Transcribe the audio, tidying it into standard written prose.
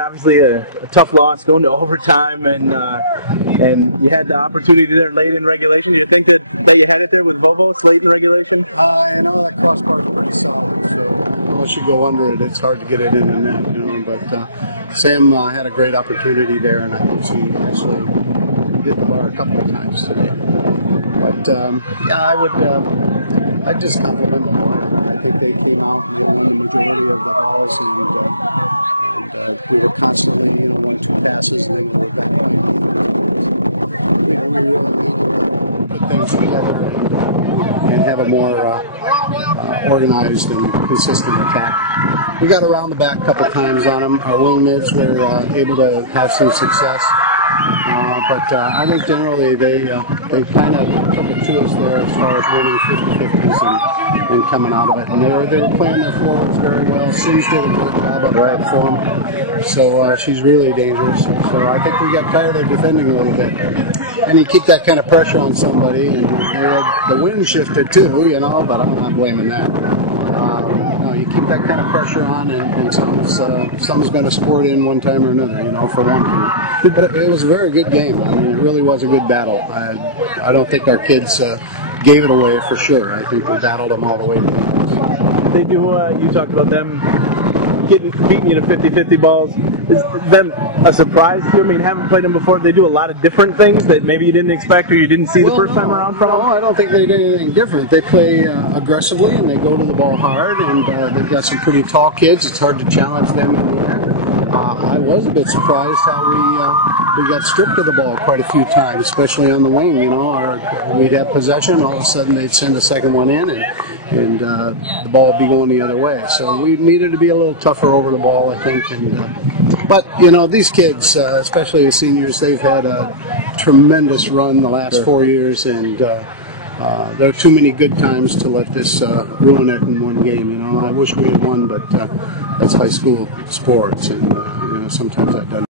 Obviously a tough loss going to overtime, and you had the opportunity there late in regulation. Do you think that you had it there with Vovos late in regulation? You know, that crossbar is pretty solid. Unless you go under it, it's hard to get it in the net, you know. But Sam had a great opportunity there, and I think she actually hit the bar a couple of times today. But yeah, I'd just compliment them. I think they came out and won the majority of the balls, and we were constantly, you know, when she passes, they were back put things together and have a more organized and consistent attack. We got around the back a couple times on them. Our wing mids were able to have some success. But I think generally they kind of took it to us there as far as winning 50-50s and coming out of it. And they were playing their forwards very well. Suze did a good job up that for them. So she's really dangerous. So I think we got tired of defending a little bit. And you keep that kind of pressure on somebody, and the wind shifted too, you know, but I'm not blaming that. You keep that kind of pressure on, and something's going to squirt in one time or another, you know, for one team. But it was a very good game. I mean, it really was a good battle. I don't think our kids gave it away for sure. I think we battled them all the way to the end. They do. You talked about them beating you to 50-50 balls. Is them a surprise to you? I mean, haven't played them before. They do a lot of different things that maybe you didn't expect or you didn't see the first time around from them? No, I don't think they did anything different. They play aggressively and they go to the ball hard, and they've got some pretty tall kids. It's hard to challenge them in the air. I was a bit surprised how we got stripped of the ball quite a few times, especially on the wing. You know, we'd have possession, all of a sudden they'd send a second one in, and the ball would be going the other way. So we needed to be a little tougher over the ball, I think. But, you know, these kids, especially the seniors, they've had a tremendous run the last 4 years, and there are too many good times to let this ruin it in one game. You know, I wish we had won, but that's high school sports, and you know, sometimes that doesn't.